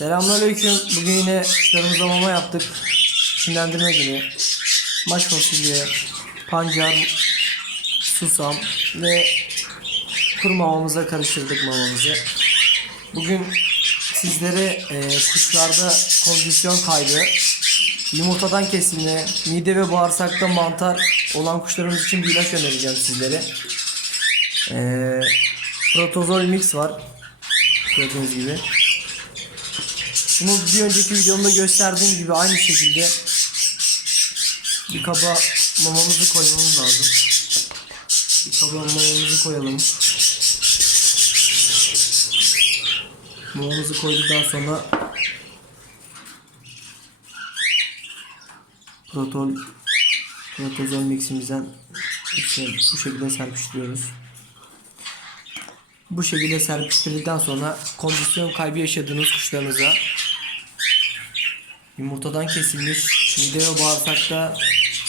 Selamünaleyküm. Bugün yine kuşlarımıza mama yaptık. Çimlendirme günü. Maç fasulye, pancar, susam ve kuru karıştırdık mamamızı. Bugün sizlere e, kuşlarda kondisyon kaybı, yumurtadan kesilme, mide ve bağırsakta mantar olan kuşlarımız için bir ilaç önereceğim sizlere. E, protozol mix var. Gördüğünüz gibi. Bunu bir önceki videomda gösterdiğim gibi aynı şekilde bir kaba mamamızı koymamız lazım. Bir kaba mamamızı koyalım. Mamamızı koyduktan sonra protol protozol miximizden işte bu şekilde serpiştiriyoruz. Bu şekilde serpiştirdikten sonra kondisyon kaybı yaşadığınız kuşlarınıza yumurtadan kesilmiş mide ve bağırsakta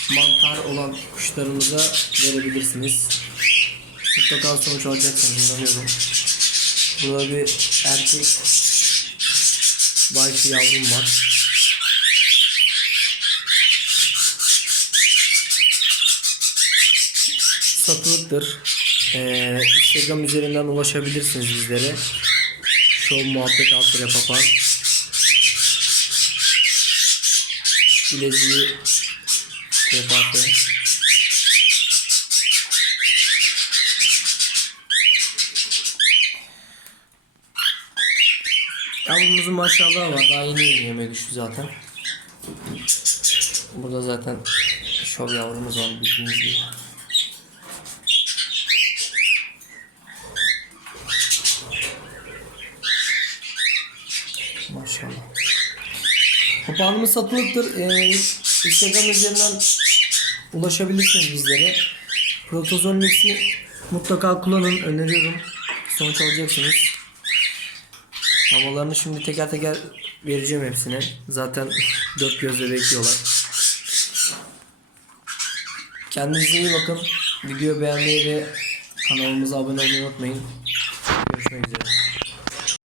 mantar olan kuşlarınıza verebilirsiniz. Mutlaka sonuç alacaksınız inanıyorum. Burada bir erkek Bayşi yavrum var. Satılıktır. Ee, Instagram üzerinden ulaşabilirsiniz bizlere. Show muhabbet alt tire Bileziği TFF. Yavrumuzun maşallahı var. Daha yeni yeni yemeğe düştü zaten. Burada zaten şov yavrumuz var bildiğiniz gibi. Maşallah. Papağanımız satılıktır. Ee, Instagram üzerinden ulaşabilirsiniz bizlere. Protozol mix'i mutlaka kullanın. Öneriyorum. Sonuç alacaksınız. Mamalarını şimdi teker teker vereceğim hepsine. Zaten dört gözle bekliyorlar. Kendinize iyi bakın. Video beğenmeyi ve kanalımıza abone olmayı unutmayın. Görüşmek üzere.